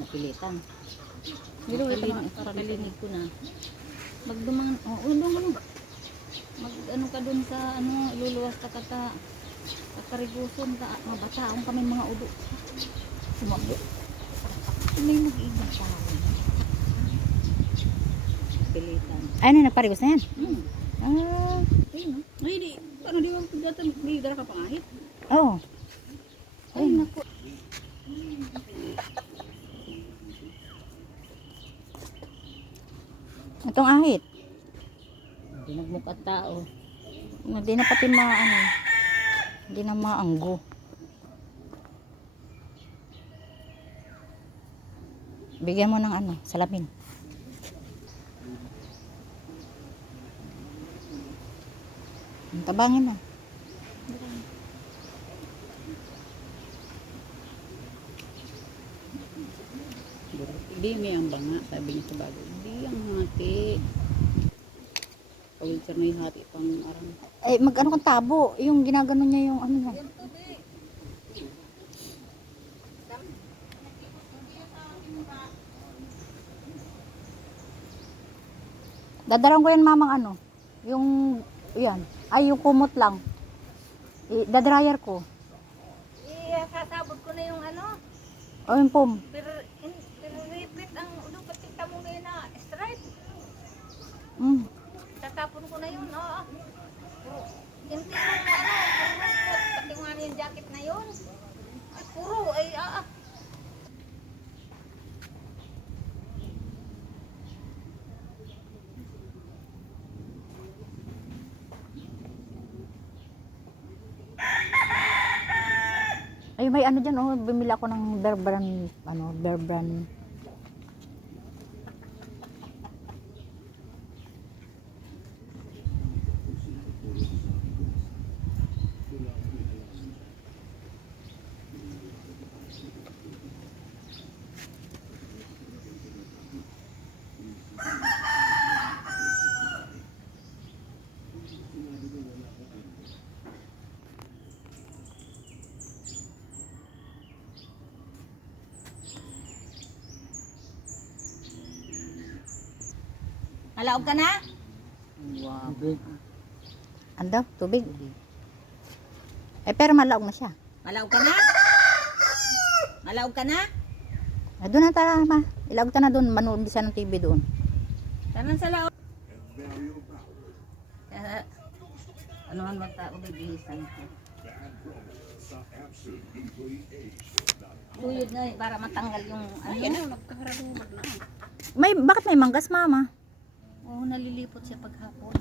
napilitan. Pero ito Kalinig ko na. Magdumang, dumang, ano ka dun sa, luluwas ka kata, kakariguson ka, mabataong kami mga udo. Sumabi. May mag-ibang tao. Pilitan. Ay, ano, nagparibos na yan? Ah, ayun, no? Ay, di, ano, di ba, dati, may dala ka pangahit? Oo. Ay, naku. Itong ahit. Dinagmuk at tao. Hindi na pati hindi na maanggo. Bigyan mo ng salamin. Tabangin na. Hindi may ang banga, sabi niya sa bago. Hindi ang hati. Pag-ilsar na yung hati pang arang. Eh, mag-ano kang tabo. Yung ginagano niya yung ano niya. Dadalang ko yan mamang yung, yan. Ay, yung kumot lang. Dadryer ko. Sasabot ko na yung O yung pum. pero repeat ang patika mo ngayon na straight. Mm. Tatapon ko na yun, oo. Hindi yung pati nga yung jacket na yun. Ay, puro, Ay, may dyan, bumili ako ng Bear Brand, Bear Brand. Malaog ka na? Wow. Ando, tubig. Eh, pero malaog na siya. Malaog ka na? Malaog ka na? Doon na tara, ma. Ilagog ta na doon. Manood siya ng TV doon. Tanan sa laog. Anuhan mo tao, bibihisan ko. Tuyod na para matanggal yung Nagkaharagumag na. Bakit may manggas, mama? Oo, nalilipot siya paghapon.